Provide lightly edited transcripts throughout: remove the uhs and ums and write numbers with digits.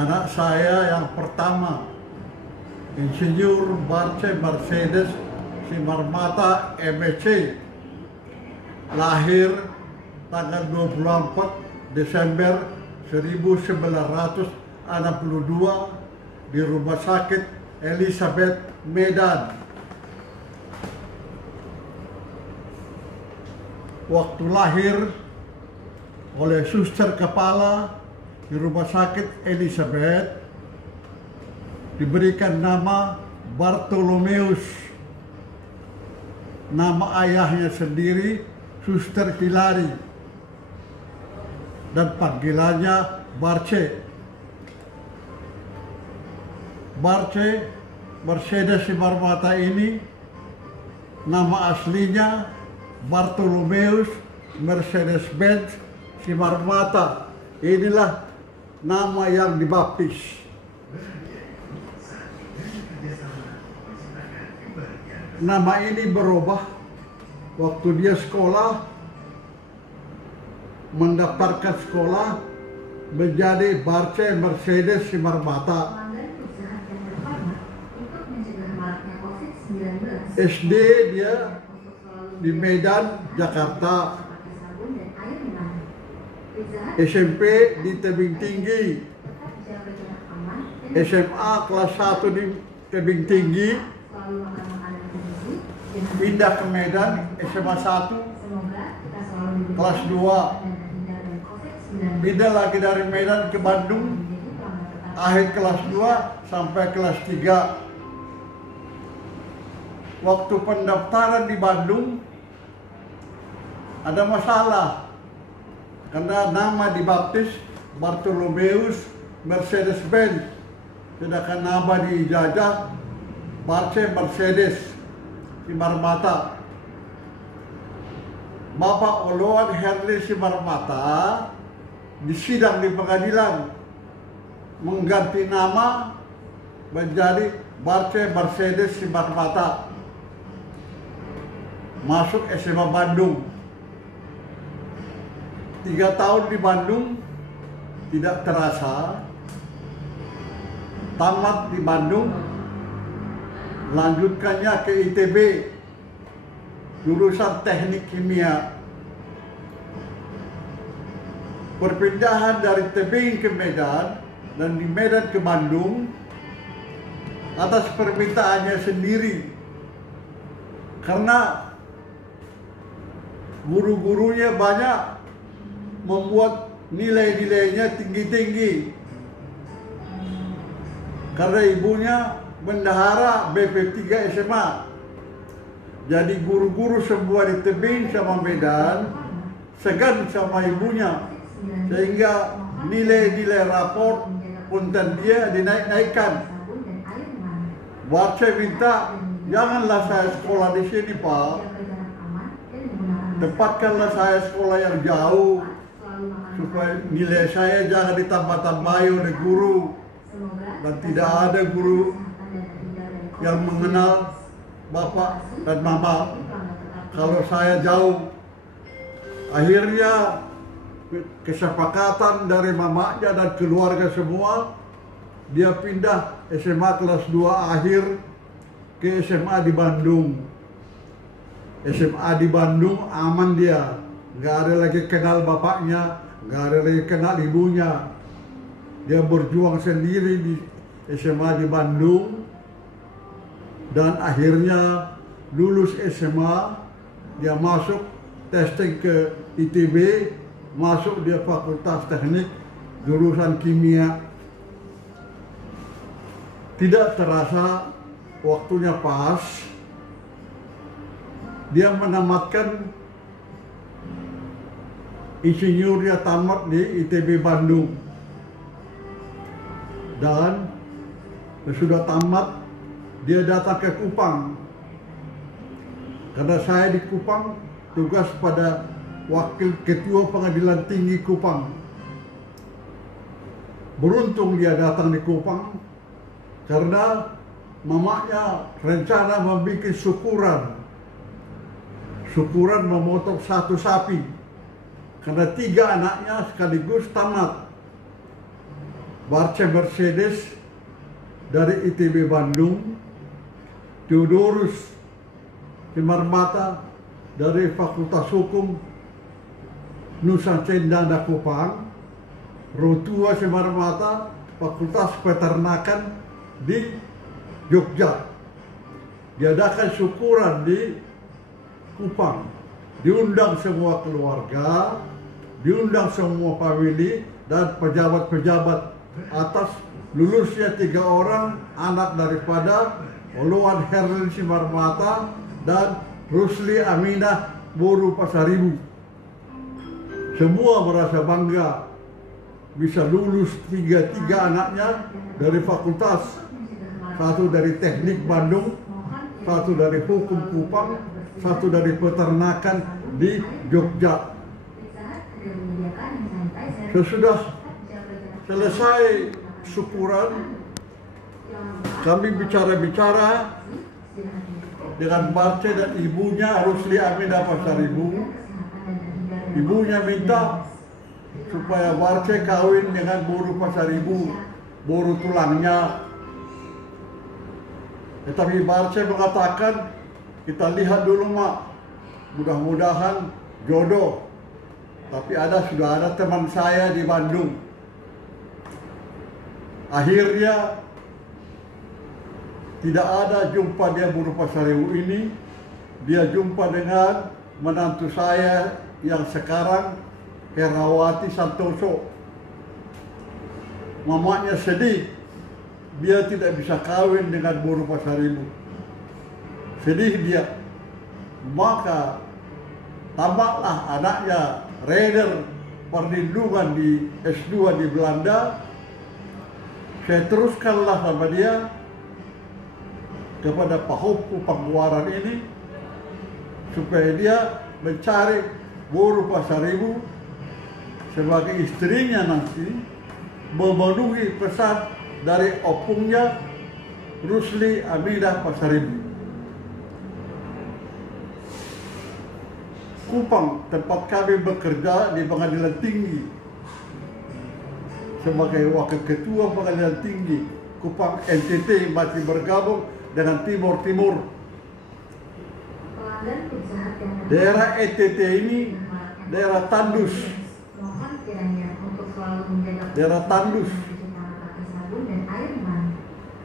anak saya yang pertama, Insinyur Barce Mercedes Simarmata MSc, lahir tanggal 24 Desember 1962 di Rumah Sakit Elizabeth, Medan. Waktu lahir oleh suster kepala di Rumah Sakit Elizabeth diberikan nama Bartolomeus. Nama ayahnya sendiri Suster Hilary dan panggilannya Barce. Barce Mercedes Simarmata ini nama aslinya Bartolomeus Mercedes-Benz Simarmata. Inilah nama yang dibaptis. Nama ini berubah waktu dia sekolah, mendaftarkan sekolah menjadi Barce Mercedes Simarmata. SD dia di Medan, Jakarta. SMP di Tebing Tinggi. SMA kelas 1 di Tebing Tinggi. Pindah ke Medan, SMA 1 kelas 2. Pindah lagi dari Medan ke Bandung, akhir kelas 2 sampai kelas 3. Waktu pendaftaran di Bandung ada masalah karena nama dibaptis Bartolomeus Mercedes-Benz, sedangkan nama dijajah Barce Mercedes Simarmata. Bapak Oloan Herli Simarmata disidang di pengadilan mengganti nama menjadi Barce Mercedes Simarmata. Masuk SMA Bandung. 3 tahun di Bandung tidak terasa. Tamat di Bandung, lanjutkannya ke ITB, jurusan Teknik Kimia. Perpindahan dari Tebing ke Medan dan di Medan ke Bandung atas permintaannya sendiri, karena guru-gurunya banyak membuat nilai-nilainya tinggi-tinggi, karena ibunya bendahara BP3 SMA. Jadi guru-guru semua di Tebing sama Medan segan sama ibunya, sehingga nilai-nilai raport punten dia dinaik-naikkan. Barce minta, janganlah saya sekolah di sini, Pak. Tempatkanlah saya sekolah yang jauh, supaya nilai saya jangan ditambah-tambahi oleh guru. Dan tidak ada guru yang mengenal bapak dan mama kalau saya jauh. Akhirnya kesepakatan dari mamanya dan keluarga semua, dia pindah SMA kelas 2 akhir ke SMA di Bandung. SMA di Bandung aman dia, nggak ada lagi kenal bapaknya, nggak ada lagi kenal ibunya. Dia berjuang sendiri di SMA di Bandung dan akhirnya lulus SMA. Dia masuk testing ke ITB, masuk dia Fakultas Teknik jurusan Kimia. Tidak terasa waktunya pas, dia menamatkan insinyurnya tamat di ITB Bandung. Dan sudah tamat, dia datang ke Kupang. Karena saya di Kupang tugas pada Wakil Ketua Pengadilan Tinggi Kupang. Beruntung dia datang di Kupang karena mamanya rencana membuat syukuran memotong 1 sapi karena 3 anaknya sekaligus tamat. Barce Mercedes dari ITB Bandung, Theodorus Simarmata dari Fakultas Hukum Nusa Cendana Kupang, Rotua Simarmata Fakultas Peternakan di Jogja. Diadakan syukuran di Kupang, diundang semua keluarga, diundang semua famili dan pejabat-pejabat atas lulusnya 3 orang anak daripada Oluwan Herlin Simarmata dan Rusli Aminah Boru Pasaribu. Semua merasa bangga bisa lulus tiga anaknya dari fakultas, satu dari Teknik Bandung, satu dari Hukum Kupang, satu dari Peternakan di Jogja. Sesudah selesai syukuran, kami bicara-bicara dengan Barce dan ibunya Rusli Aminah Pasaribu. Ibunya minta supaya Barce kawin dengan Boru Pasaribu, Boru tulangnya. Tetapi Barce mengatakan, kita lihat dulu mak, mudah-mudahan jodoh. Tapi sudah ada teman saya di Bandung. Akhirnya tidak ada jumpa dia Boru Pasaribu ini. Dia jumpa dengan menantu saya yang sekarang, Herawati Santoso. Mamanya sedih, dia tidak bisa kawin dengan Boru Pasaribu. Sedih dia. Maka tamatlah anaknya Reder perlindungan di S2 di Belanda. Saya teruskanlah sama dia kepada Pak Hopu Pengeluaran ini supaya dia mencari Boru Pasaribu sebagai istrinya nanti, memenuhi pesan dari opungnya Rusli Aminah Pasaribu. Kupang, tempat kami bekerja di Pengadilan Tinggi sebagai wakil ketua Pengadilan Tinggi Kupang NTT, masih bergabung dengan Timur Timur. Daerah NTT ini daerah tandus,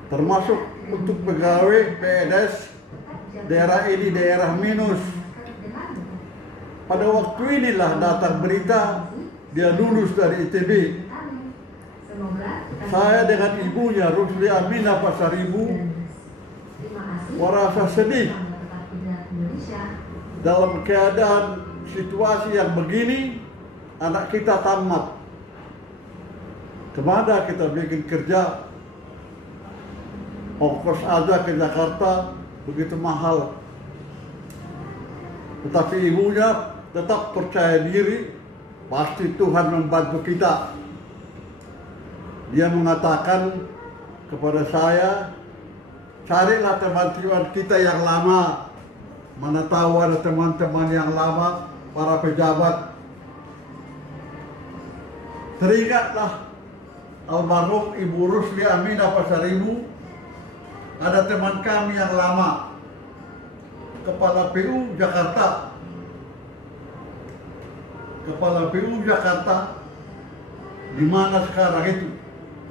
termasuk untuk pegawai PNS. Daerah ini daerah minus. Pada waktu inilah datang berita dia lulus dari ITB. Saya dengan ibunya Rusli Aminah Pasaribu merasa sedih dalam keadaan situasi yang begini. Anak kita tamat, kemana kita bikin kerja? Ongkos aja ke Jakarta begitu mahal. Tetapi ibunya tetap percaya diri, pasti Tuhan membantu kita. Dia mengatakan kepada saya, carilah teman-teman kita yang lama. Mana tahu ada teman-teman yang lama, para pejabat. Teringatlah almarhum Ibu Rusli Aminah Pasaribu, ada teman kami yang lama, Kepala PU Jakarta. Kepala PU Jakarta di mana sekarang itu?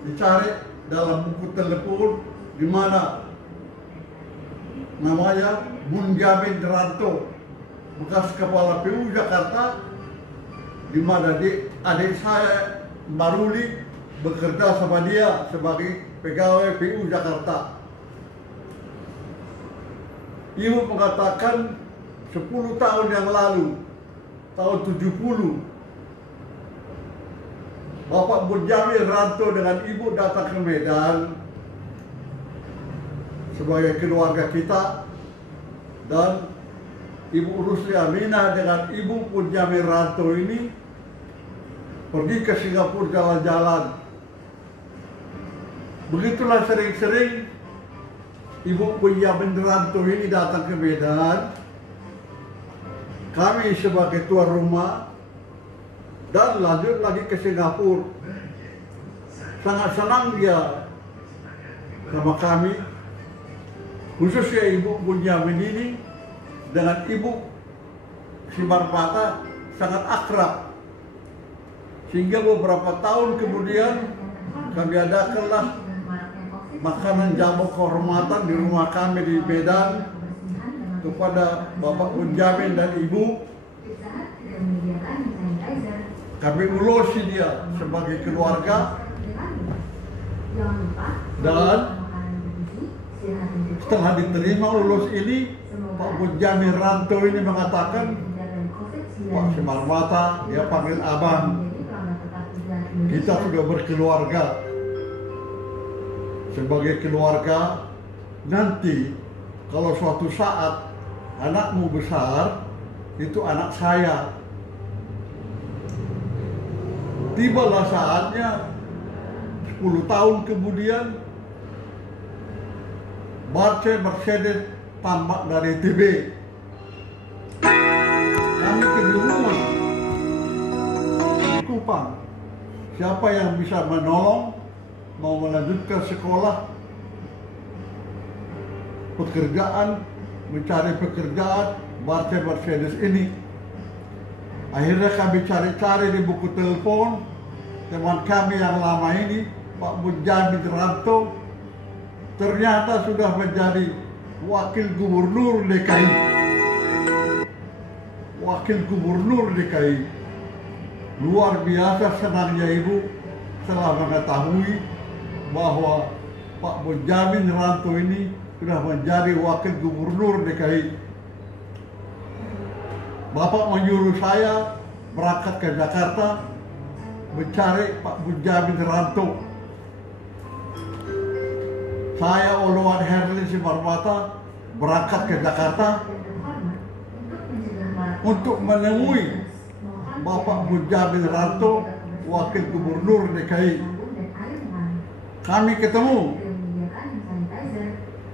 Dicari dalam buku telepon, di mana namanya Munjamin Ranto, bekas Kepala PU Jakarta, di mana adik saya Maruli bekerja sama dia sebagai pegawai PU Jakarta. Ibu mengatakan 10 tahun yang lalu, tahun 70, Bapak Munjamin Ranto dengan ibu datang ke Medan sebagai keluarga kita, dan Ibu Rusli Aminah dengan Ibu Munjamin Ranto ini pergi ke Singapura jalan-jalan. Begitulah sering-sering Ibu Munjamin Ranto ini datang ke Medan. Kami sebagai tuan rumah dan lanjut lagi ke Singapura. sangat senang dia sama kami, khususnya Ibu Bunyamin ini dengan Ibu Simarmata sangat akrab, sehingga beberapa tahun kemudian kami adakanlah makanan jamu kehormatan di rumah kami di Medan kepada Bapak Bunyamin dan Ibu. Kami ulosi dia sebagai keluarga, dan setelah diterima ulus ini, Pak Bunyamin Ranto ini mengatakan, Pak Simarmata, dia panggil abang, kita sudah berkeluarga. Sebagai keluarga, nanti kalau suatu saat anakmu besar, itu anak saya. Tibalah saatnya, 10 tahun kemudian, Barce Mercedes tamat dari TB. Kami kebingungan di Kupang. Siapa yang bisa menolong, mau melanjutkan sekolah, pekerjaan, mencari pekerjaan Barce Mercedes ini. Akhirnya kami cari-cari di buku telepon teman kami yang lama ini, Pak Bunyamin Ranto, ternyata sudah menjadi Wakil Gubernur DKI. Wakil Gubernur DKI. Luar biasa senangnya Ibu setelah mengetahui bahwa Pak Bunyamin Ranto ini sudah menjadi Wakil Gubernur DKI. Bapak menyuruh saya berangkat ke Jakarta mencari Pak Bunyamin Ranto. Saya, Oloan Herlin Simarmata, berangkat ke Jakarta untuk menemui Bapak Bunyamin Ranto, Wakil Gubernur DKI. Kami ketemu.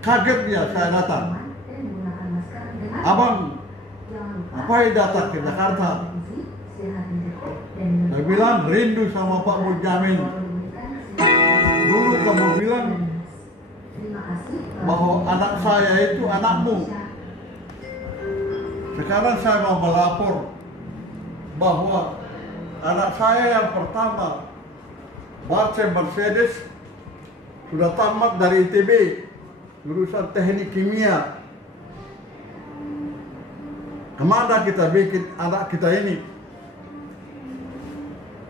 Kaget dia saya datang. Abang, ngapain datang ke Jakarta? Saya bilang rindu sama Pak Bunyamin. Dulu kamu bilang bahwa anak saya itu anakmu. Sekarang saya mau melapor bahwa anak saya yang pertama, Barce Mercedes, sudah tamat dari ITB, jurusan teknik kimia. Kemana kita bikin anak kita ini?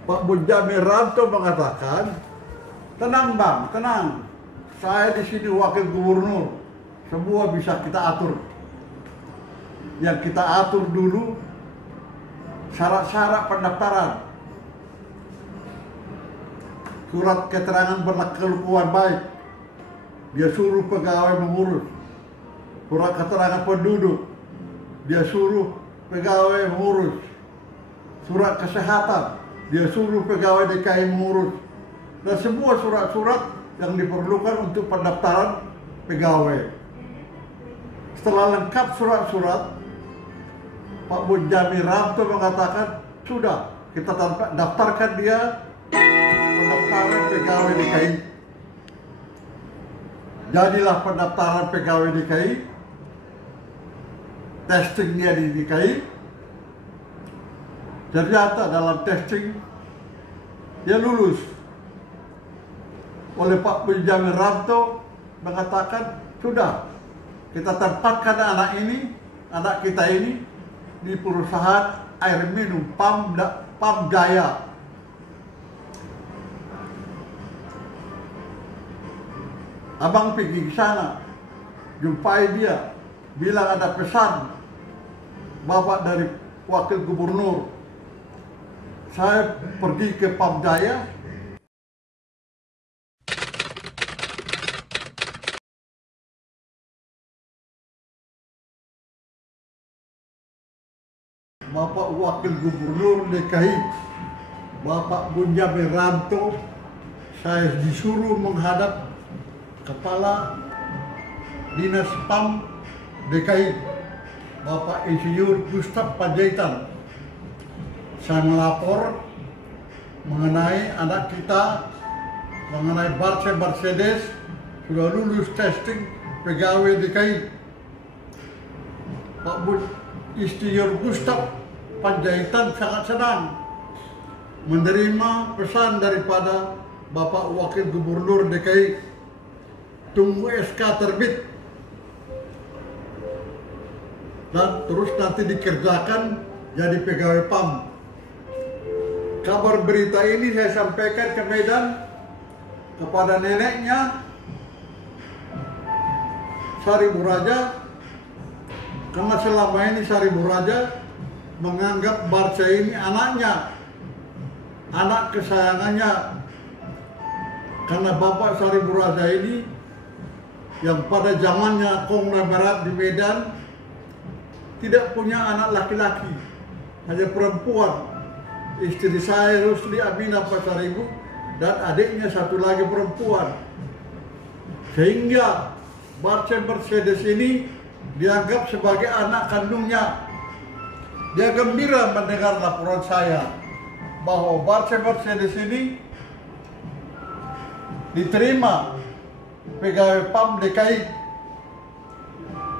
Pak Bunyamin Ranto mengatakan, tenang bang, tenang. Saya di sini wakil gubernur, semua bisa kita atur. Yang kita atur dulu syarat-syarat pendaftaran, surat keterangan berkelakuan baik, dia suruh pegawai mengurus. Surat keterangan penduduk, dia suruh pegawai mengurus. Surat kesehatan, dia suruh pegawai DKI mengurus. Dan semua surat-surat yang diperlukan untuk pendaftaran pegawai. Setelah lengkap surat-surat, Pak Bunyamin Ranto mengatakan, sudah, kita daftarkan dia pendaftaran pegawai DKI. Jadilah pendaftaran pegawai DKI, testing dia di DKI. Ternyata dalam testing dia lulus. Oleh Pak Bunyamin Ranto mengatakan, sudah, kita tempatkan anak kita ini di perusahaan air minum Pam Jaya. Abang pergi ke sana, jumpai dia, bilang ada pesan Bapak dari Wakil Gubernur. Saya pergi ke Pam Jaya, Bapak Wakil Gubernur DKI, Bapak Bunyamin Ranto, saya disuruh menghadap Kepala Dinas PAM DKI, Bapak Insinyur Gustaf Panjaitan. Saya melapor mengenai anak kita mengenai Barce Mercedes sudah lulus testing pegawai DKI. Pak Insinyur Gustav Panjaitan sangat senang menerima pesan daripada Bapak Wakil Gubernur DKI. Tunggu SK terbit dan terus nanti dikerjakan jadi pegawai PAM. Kabar berita ini saya sampaikan ke Medan kepada neneknya Sari Buraja, karena selama ini Sari Buraja menganggap Barce ini anaknya, anak kesayangannya, karena Bapak Sari Buraja ini yang pada zamannya konglomerat di Medan tidak punya anak laki-laki, hanya perempuan. Istri saya Rusli Aminah Pasaribu dan adiknya satu lagi perempuan. Sehingga Barce Mercedes ini dianggap sebagai anak kandungnya. Dia gembira mendengar laporan saya bahwa Barce Mercedes ini diterima pegawai PAM DKI,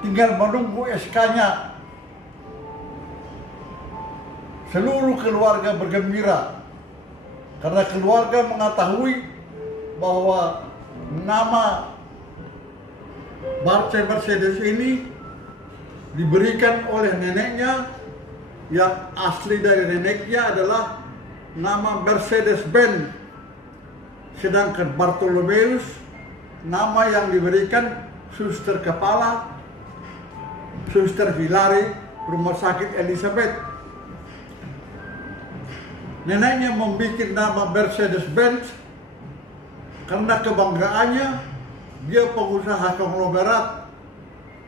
tinggal menunggu SK-nya. Seluruh keluarga bergembira karena keluarga mengetahui bahwa nama Barce Mercedes ini diberikan oleh neneknya, yang asli dari neneknya adalah nama Mercedes-Benz, sedangkan Bartolomeus nama yang diberikan suster kepala, Suster Hilary, Rumah Sakit Elizabeth. Neneknya membuat nama Mercedes-Benz karena kebanggaannya dia pengusaha konglomerat,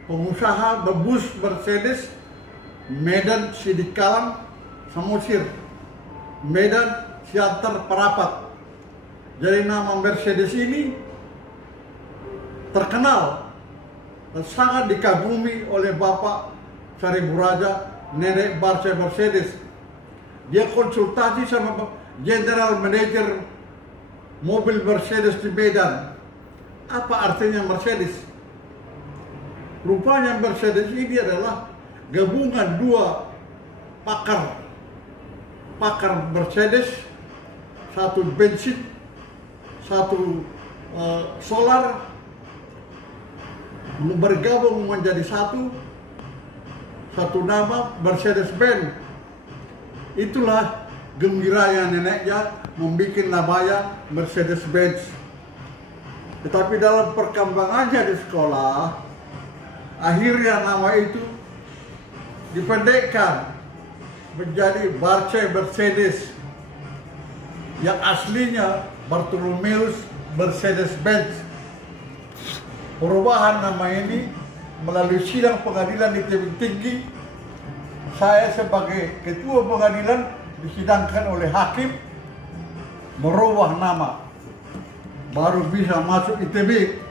pengusaha bebus Mercedes Medan Sidikalang Samosir, Medan Siantar Parapat. Jadi nama Mercedes ini terkenal dan sangat dikagumi oleh Bapak Sari Buraja, nenek Barce Mercedes. Dia konsultasi sama General Manager mobil Mercedes di Medan. Apa artinya Mercedes? Rupanya Mercedes ini adalah gabungan dua pakar Mercedes, satu bensin, satu solar, bergabung menjadi satu nama Mercedes-Benz. Itulah gembiranya neneknya membuat namanya Mercedes-Benz. Tetapi dalam perkembangannya di sekolah, akhirnya nama itu dipendekkan menjadi Barce Mercedes, yang aslinya Bartolomeus Mercedes-Benz. Perubahan nama ini melalui sidang pengadilan di Tebing Tinggi. Saya sebagai ketua pengadilan disidangkan oleh hakim merubah nama, baru bisa masuk ITB.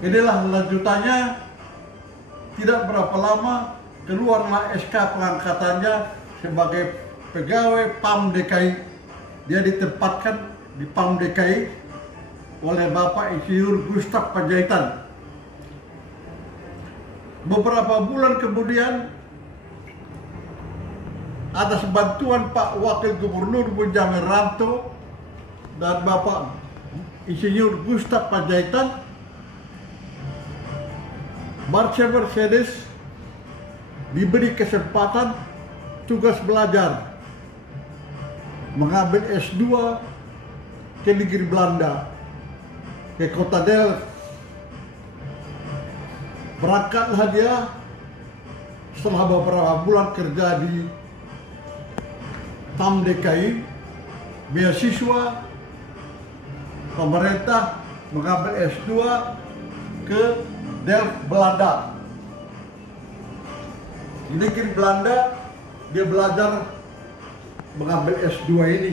Inilah lanjutannya. Tidak berapa lama keluarlah SK pengangkatannya sebagai pegawai PAM DKI. Dia ditempatkan di PAM DKI oleh Bapak Insinyur Gustav Panjaitan. Beberapa bulan kemudian, atas bantuan Pak Wakil Gubernur Benjamin Ranto dan Bapak Insinyur Gustav Panjaitan, Barce Mercedes diberi kesempatan tugas belajar mengambil S2 ke negeri Belanda, ke kota Delft. Berangkatlah dia setelah beberapa bulan kerja di PAM DKI, beasiswa pemerintah mengambil S2 ke Delft, Belanda. Di negeri Belanda dia belajar mengambil S2 ini.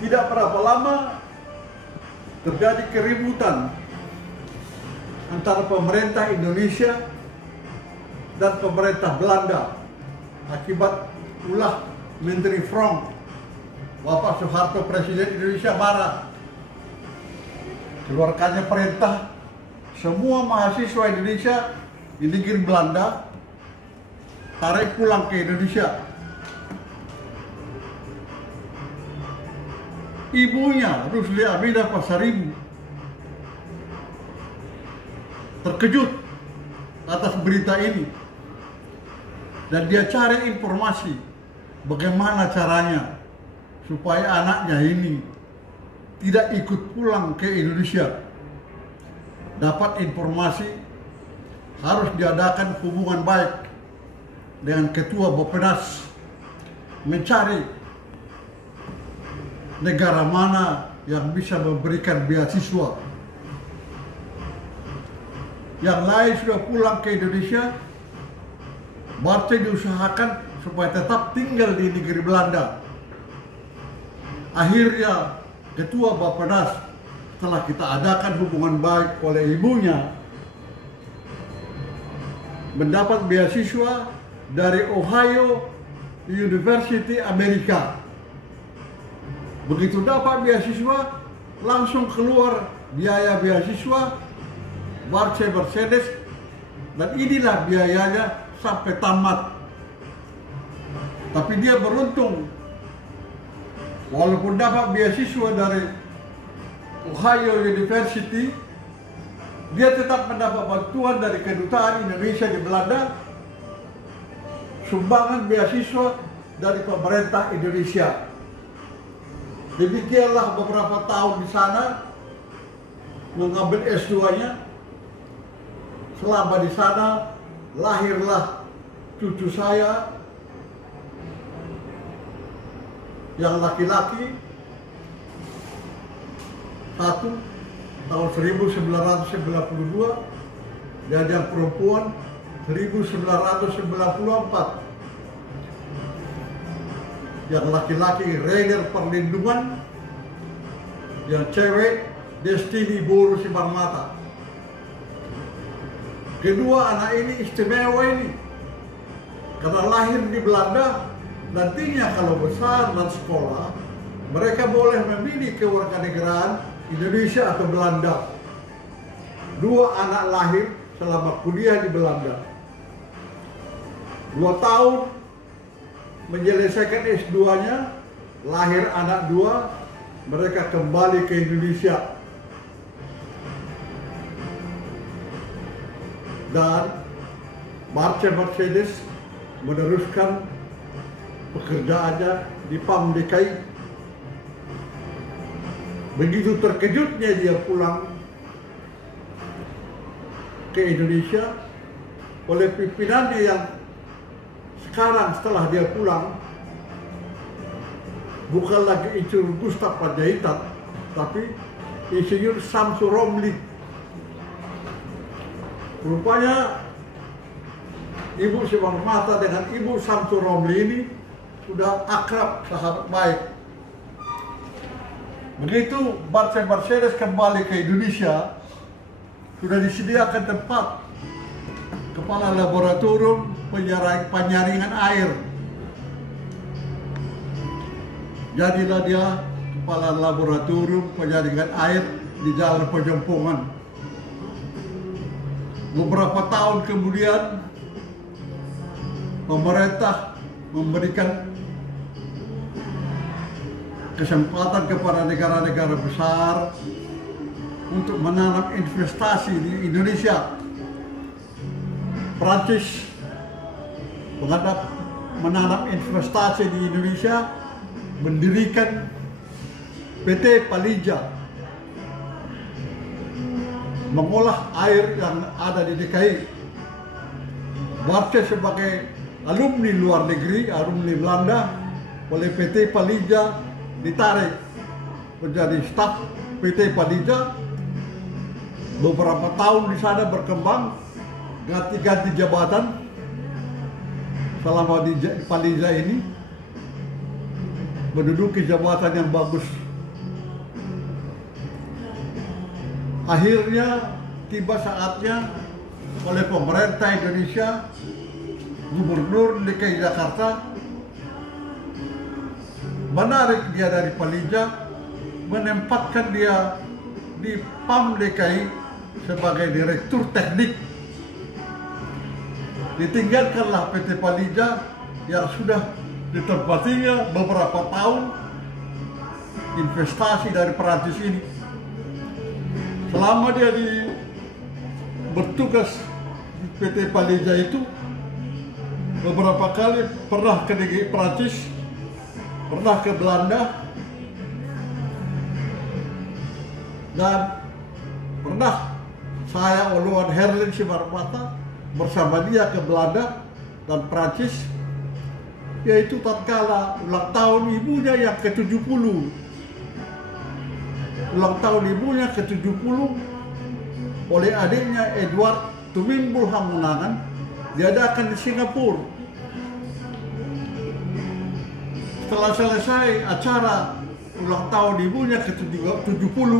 Tidak berapa lama terjadi keributan antara pemerintah Indonesia dan pemerintah Belanda akibat ulah Menteri Frank Bapak Soeharto Presiden Indonesia marah. Keluarkannya perintah semua mahasiswa Indonesia di negeri Belanda tarik pulang ke Indonesia. Ibunya Rusli Aminah Pasaribu terkejut atas berita ini dan dia cari informasi bagaimana caranya supaya anaknya ini tidak ikut pulang ke Indonesia. Dapat informasi harus diadakan hubungan baik dengan Ketua Bappenas, mencari negara mana yang bisa memberikan beasiswa. Yang lain sudah pulang ke Indonesia, Barce diusahakan supaya tetap tinggal di negeri Belanda. Akhirnya Ketua Bappenas setelah kita adakan hubungan baik oleh ibunya mendapat beasiswa dari Ohio University Amerika. Begitu dapat beasiswa langsung keluar biaya beasiswa Barce Mercedes, dan inilah biayanya sampai tamat. Tapi dia beruntung, walaupun dapat beasiswa dari Ohio University, dia tetap mendapat bantuan dari kedutaan Indonesia di Belanda, sumbangan beasiswa dari pemerintah Indonesia. Demikianlah beberapa tahun di sana mengambil S2-nya. Selama di sana lahirlah cucu saya yang laki-laki satu tahun 1992 dan yang perempuan 1994. Yang laki-laki Rainer Perlindungan, yang cewek Destiny Boru Simarmata. Kedua anak ini istimewa ini karena lahir di Belanda. Nantinya kalau besar dan sekolah, mereka boleh memilih kewarganegaraan Indonesia atau Belanda. Dua anak lahir selama kuliah di Belanda. 2 tahun menyelesaikan S2-nya, lahir anak 2, mereka kembali ke Indonesia. Dan Barce Mercedes meneruskan pekerjaannya di PAM DKI. Begitu terkejutnya dia pulang ke Indonesia oleh pimpinannya yang sekarang setelah dia pulang bukan lagi Insinyur Gustaf Panjaitan, tapi Insinyur Samsu Romli. Rupanya Ibu Simarmata dengan Ibu Samsu Romli ini sudah akrab, sahabat baik. Begitu Barce Mercedes kembali ke Indonesia, sudah disediakan tempat kepala laboratorium penyaringan air. Jadilah dia kepala laboratorium penyaringan air di Jalan Pejompongan. Beberapa tahun kemudian, pemerintah memberikan kesempatan kepada negara-negara besar untuk menanam investasi di Indonesia. Prancis menanam investasi di Indonesia, mendirikan PT Palija, mengolah air yang ada di DKI. Barce sebagai alumni luar negeri, alumni Belanda, oleh PT Palija ditarik menjadi staf PT Palija. Beberapa tahun di sana berkembang, ganti-ganti jabatan selama di Palija ini, menduduki jabatan yang bagus. Akhirnya tiba saatnya oleh pemerintah Indonesia, Gubernur DKI Jakarta menarik dia dari Palija, menempatkan dia di PAM DKI sebagai Direktur Teknik. Ditinggalkanlah PT Palija yang sudah ditempatinya beberapa tahun investasi dari Perancis ini. Selama dia bertugas di PT Palija itu, beberapa kali pernah ke negeri Perancis, pernah ke Belanda, dan pernah saya Oluwan Herlin Simarmata bersama dia ke Belanda dan Perancis, yaitu tatkala ulang tahun ibunya yang ke-70. Ulang tahun ibunya ke-70 oleh adiknya Edward Tumimbul Hamunangan diadakan di Singapura. Setelah selesai acara ulang tahun ibunya ke-70,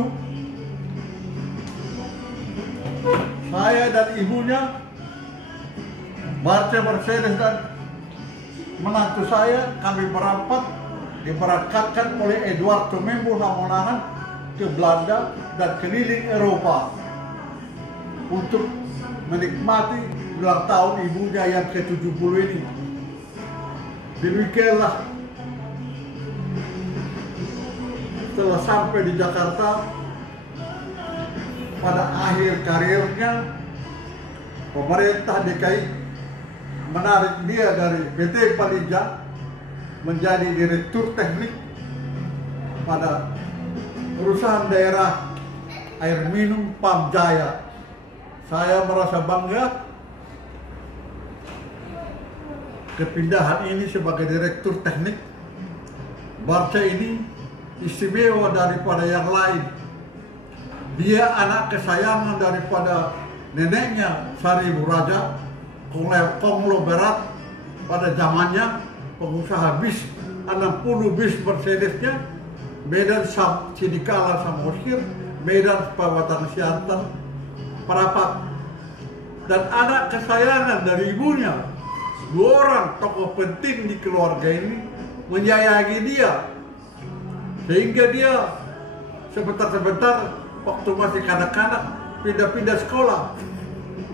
saya dan ibunya, Barce Mercedes dan menantu saya, kami merapat diberangkatkan oleh Edward Tumimbul Hamunangan ke Belanda dan keliling Eropa untuk menikmati ulang tahun ibunya yang ke-70 ini. Demikianlah setelah sampai di Jakarta, pada akhir karirnya pemerintah DKI menarik dia dari PT Palija menjadi Direktur Teknik pada perusahaan daerah air minum PAM Jaya. Saya merasa bangga kepindahan ini sebagai Direktur Teknik. Barce ini istimewa daripada yang lain. Dia anak kesayangan daripada neneknya Saribu Raja, konglomerat pada zamannya, pengusaha bis, 60 bis Mercedesnya, Medan Sidikala Samosir, Medan Pawatan Siantar, Parapat. Dan anak kesayangan dari ibunya, 2 orang tokoh penting di keluarga ini menyayangi dia, sehingga dia sebentar-sebentar waktu masih kanak-kanak pindah-pindah sekolah,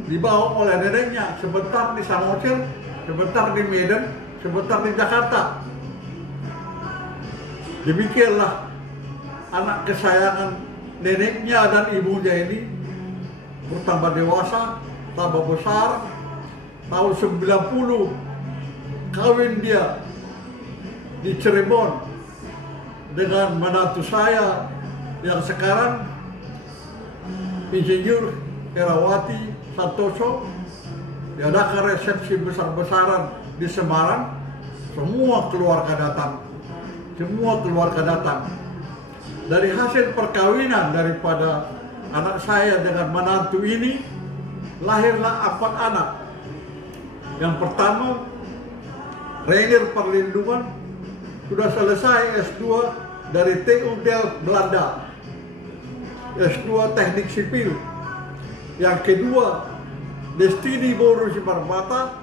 dibawa oleh neneknya, sebentar di Samosir, sebentar di Medan, sebentar di Jakarta. Demikianlah anak kesayangan neneknya dan ibunya ini bertambah dewasa, tambah besar. Tahun 90 kawin dia di Cirebon dengan menantu saya yang sekarang Insinyur Herawati Santoso. Diadakan resepsi besar-besaran di Semarang. Semua keluarga datang. Dari hasil perkawinan daripada anak saya dengan menantu ini, lahirlah 4 anak. Yang pertama, Reiner Perlindungan, sudah selesai S2 dari TU Delft Belanda, S2 Teknik Sipil. Yang kedua, Destini Boru Simarmata,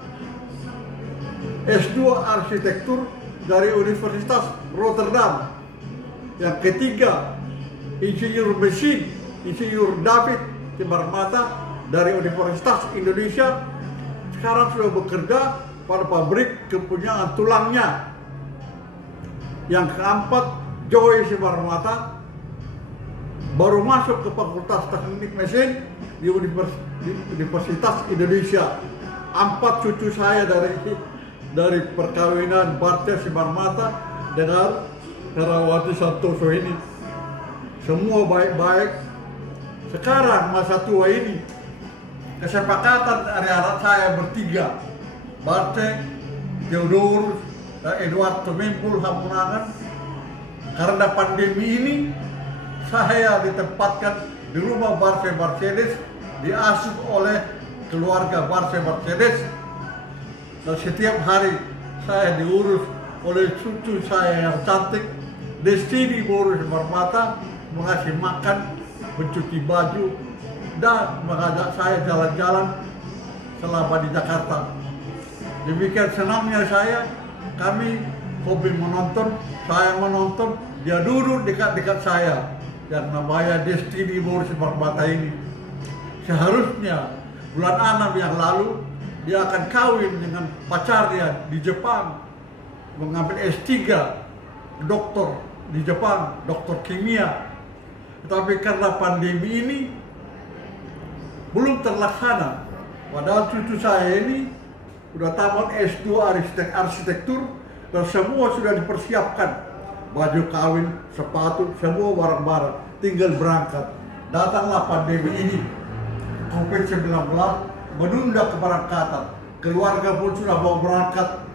S2 Arsitektur dari Universitas Rotterdam. Yang ketiga, Insinyur Mesin, Insinyur David Simarmata dari Universitas Indonesia. Sekarang sudah bekerja pada pabrik kepunyaan tulangnya. Yang keempat, Joy Simarmata, baru masuk ke Fakultas Teknik Mesin di Universitas Indonesia. 4 cucu saya dari perkawinan Barce Simarmata dengan Herawati Santoso ini. Semua baik-baik. Sekarang masa tua ini, kesepakatan dari anak saya bertiga, Barce, Theodorus, dan Edward Tumimbul Hamunangan, karena pandemi ini saya ditempatkan di rumah Barce Mercedes, diasuh oleh keluarga Barce Mercedes, dan setiap hari saya diurus oleh cucu saya yang cantik, Destini Boru Simarmata, mengasih makan, mencuci baju, dan mengajak saya jalan-jalan selama di Jakarta. Demikian senangnya saya, kami hobi menonton, saya menonton, dia duduk dekat-dekat saya. Yang namanya Destiny Morris Barbata ini. Seharusnya bulan 6 yang lalu dia akan kawin dengan pacarnya di Jepang, mengambil S3 doktor di Jepang, doktor kimia. Tetapi karena pandemi ini belum terlaksana. Padahal cucu saya ini sudah tamat S2 arsitektur dan semua sudah dipersiapkan. Baju kawin, sepatu, semua barang-barang, tinggal berangkat. Datanglah pandemi ini, COVID-19 menunda keberangkatan. Keluarga pun sudah mau berangkat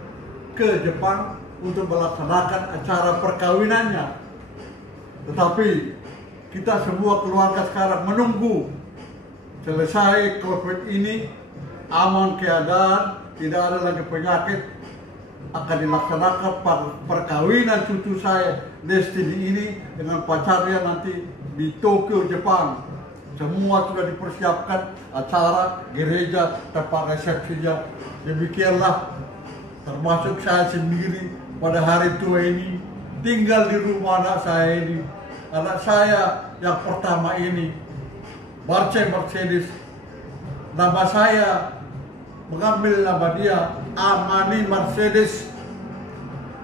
ke Jepang untuk melaksanakan acara perkawinannya. Tetapi kita semua keluarga sekarang menunggu selesai COVID ini, aman keadaan, tidak ada lagi penyakit, akan dilaksanakan perkawinan cucu saya Destiny ini dengan pacarnya nanti di Tokyo, Jepang. Semua sudah dipersiapkan, acara, gereja, tempat resepsinya. Demikianlah, termasuk saya sendiri pada hari tua ini tinggal di rumah anak saya ini. Anak saya yang pertama ini, Barce Mercedes, nama saya mengambil nama dia Amani Mercedes.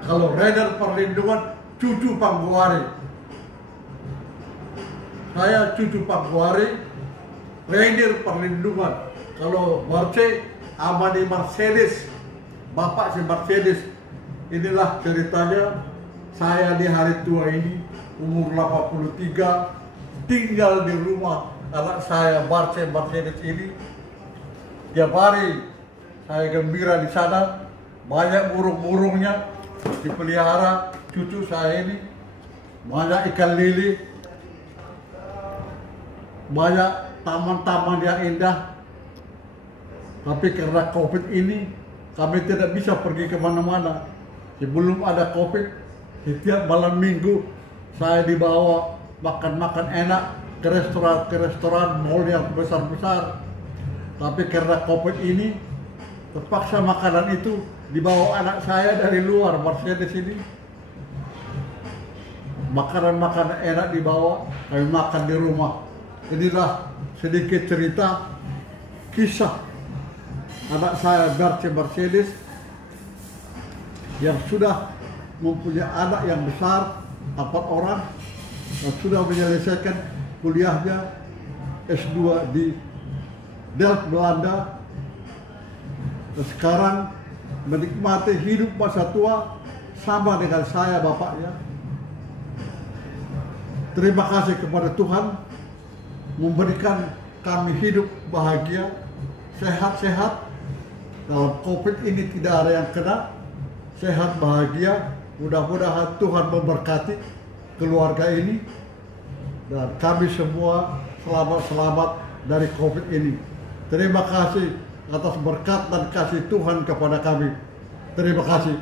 Kalau Rainer Perlindungan, cucu Pangguari. Saya cucu Pangguari, Rainer Perlindungan. Kalau Barce, Amani Mercedes, bapak si Mercedes. Inilah ceritanya saya di hari tua ini, umur 83, tinggal di rumah anak saya Barce Mercedes ini. Tiap hari saya gembira di sana, banyak burung-burungnya dipelihara cucu saya ini, banyak ikan lili, banyak taman-taman yang indah. Tapi karena COVID ini, kami tidak bisa pergi kemana-mana. Sebelum ada COVID, setiap malam minggu saya dibawa makan-makan enak ke restoran mall yang besar-besar. Tapi karena COVID ini, terpaksa makanan itu dibawa anak saya dari luar, Mercedes ini. Makanan-makanan enak dibawa, kami makan di rumah. Inilah sedikit cerita kisah anak saya Barce Mercedes yang sudah mempunyai anak yang besar, 4 orang, dan sudah menyelesaikan kuliahnya S2 di Delft, Belanda. Dan sekarang menikmati hidup masa tua sama dengan saya bapaknya. Terima kasih kepada Tuhan memberikan kami hidup bahagia, sehat-sehat. Dalam COVID ini tidak ada yang kena, sehat bahagia. Mudah-mudahan Tuhan memberkati keluarga ini dan kami semua selamat-selamat dari COVID ini. Terima kasih atas berkat dan kasih Tuhan kepada kami. Terima kasih.